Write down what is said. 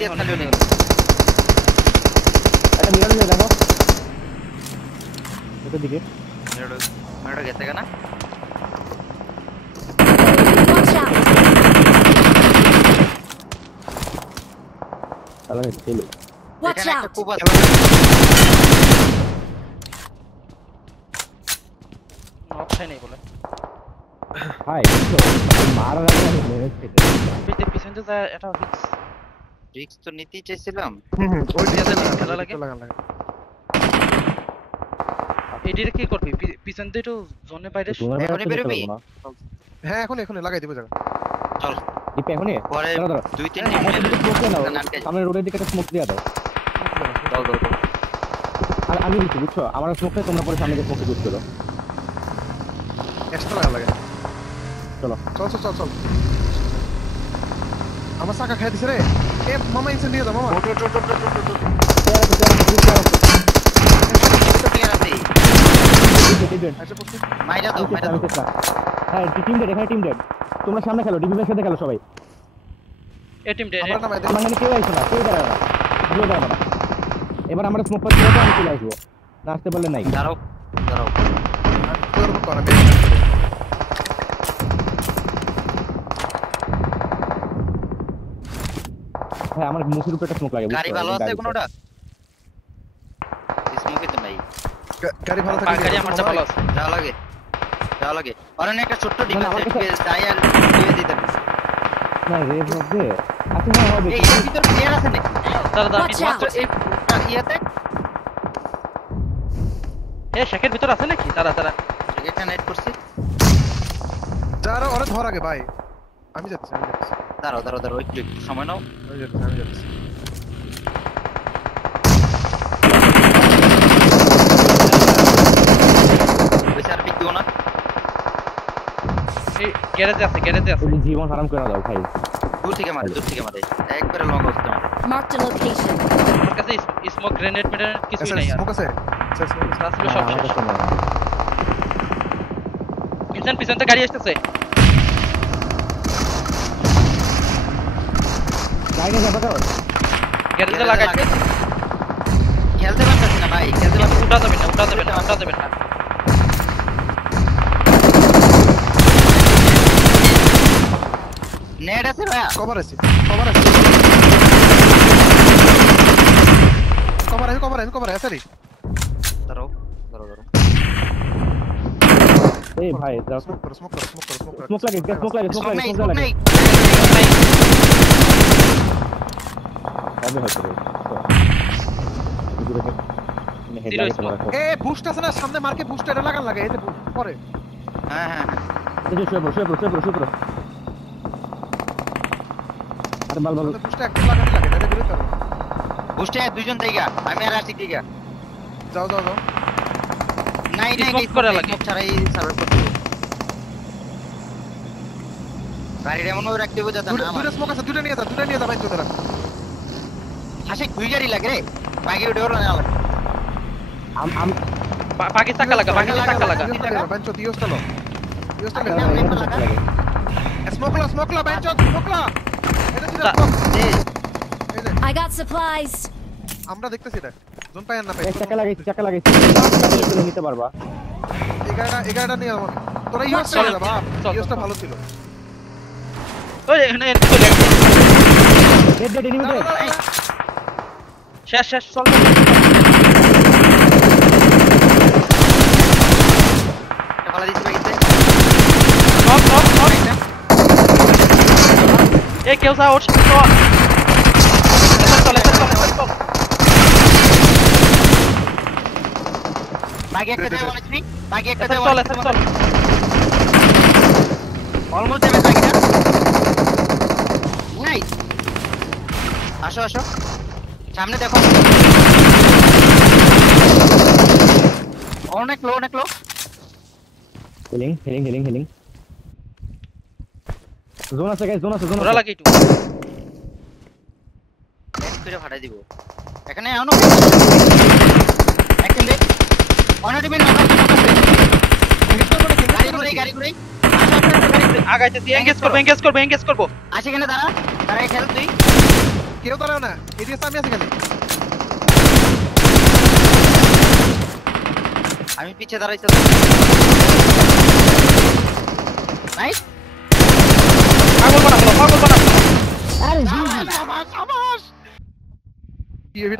দিয়ে খালি হলো এটা মিরর দিয়ে দেখো এটা দিকে মেরো গেছে কেন তাহলে চলো Watch out! অপশন নেই বলে হাই মার রাখা মেরেছে পিছনে যা এটা রিক্স তো নিতেই চাইছিলাম ওই দিকে খেলা লাগে এডিরে কি করবি পিছন দিয়ে তো জোনে বাইরে এখনই বেরোবি হ্যাঁ এখন লাগাই দিব জায়গা চল দিপে এখনই পরে 2-3 মিনিট স্মোক দাও সামনে রোডের দিকে একটা স্মোক দিয়া দাও দাও আর আমি বলছি বুঝছো আমার স্মোকটা তোমরা পরে সামনে স্মোক ইউজ করো এক্সট্রা লাগা লাগে চলো চল আমার সাকা খাই দিছে রে এ মামা ইনসে নিয়ে দাও মামা মাইরা দাও হ্যাঁ টিম ডেড তোমরা সামনে খেলো ডিফেন্সের সাথে খেলো সবাই এ টিম ডেড আমার নাম আইতে আমার এখানে কেউ আইছো না কেউ দাঁড়াবে না এবার আমরা স্মোক পাচ্ছি না আমি চলে আসবো না আসতে পারলে নাই দাঁড়াও তোর করা হ্যাঁ আমার মুখের উপরে একটা স্মোক লাগে গাড়ি ভালো আছে কোনোটা স্মোকে তো নাই গাড়ি ভালো থাকে গাড়ি আমারটা ভালো আছে যাও লাগে আর একটা ছোট্ট ডিফেন্স ডায়াল দিয়ে দিতে না রেভ হবে আচ্ছা না হবে এই এর ভিতর প্লেয়ার আছে নাকি দাদা এই ইয়াতে এ শেকের ভিতর আছে নাকি তারা এটা নেট করছি যারা ওরে ধর আগে ভাই আমি যাচ্ছি দাঁড়াও একটু সময় নাও আমি যাচ্ছি বেচার পিক দিও না এই গ্যারেজে আছে তুমি জীবন হারাম করে দাও ভাই দূর থেকে মারে একবারে লং অবস্থা Marked a location. আমার কাছে স্মোক গ্রেনেড মেডেল কিছুই নাই আর স্মোক আছে আসলে সব শেষ ইনসান পিছনতে গাড়ি আসতেছে গাড়ি যাবে তো গ্যারেজে লাগাইছে খেলতে পারছিস না ভাই উঠা যাবে না নেট আছে ভাই কভার আছে রে দাঁড়াও এই ভাই যাও স্মোক করো স্মোক লাগে নেই হবে হয়তো এ বুস্ট আছে না সামনে মার্কে বুস্ট এটা লাগান লাগে এই যে পরে হ্যাঁ এই যে শুয়ে পড়ো আরে বল বুস্ট একদম লাগাতে লাগে তাহলে বেরোতে পারবে বুস্টে দুইজন জায়গা আমি আর আসি দিগা যাও নাই Smoke করা লাগে। ছাড়াই সার্ভার করতে গাড়ি এমন ভাবে রাখতে হবে যাতে না দুটো স্মোক আছে দুটো নিয়ে যা ভাই তোরা হাসে দুই গাড়ি লাগে রে বাকি উঠে ওরা না লাগে বাকি চাকা লাগা বেঞ্চো দিওস্তালো স্মোক লা বেঞ্চো স্মোক লা এটা ছিল স্মোক I got supplies. আমরা দেখতেছি এটা জোন পায় না পাই চাকা লাগাইছি নিতে পারবা এগারোটা নিয়ে আমার তোরা ইউএস চলে যা বাপ ইউএসটা ভালো ছিল ওই এখানে ডেড এনিমি ডেড শেষ চল ভালো দিতে পাইছে নক এ কেউ যা ওঠ চল বাকি একটা দেওয়া আছে নি বাকি একটা চল দেওয়া আছে চল অলমোস্ট যাবে বাকিটা নাইস আসো সামনে দেখো অনেক লো হিলিং জোন আছে গাইস জোন ওরা লাগি একটু নেট করে ফাটাই দিব এখানে আনো একদম দে অনটি বিন গাড়ি ঘুরে আগাইতে এনগেজ করব আসে কেন দাঁড়া খেল তুই কেউ দাঁড়াও না এদিকে সামনে আছে খালি আমি পিছে দাঁড়াইছি নাইস পাগল বানা আরে ইউএভিটা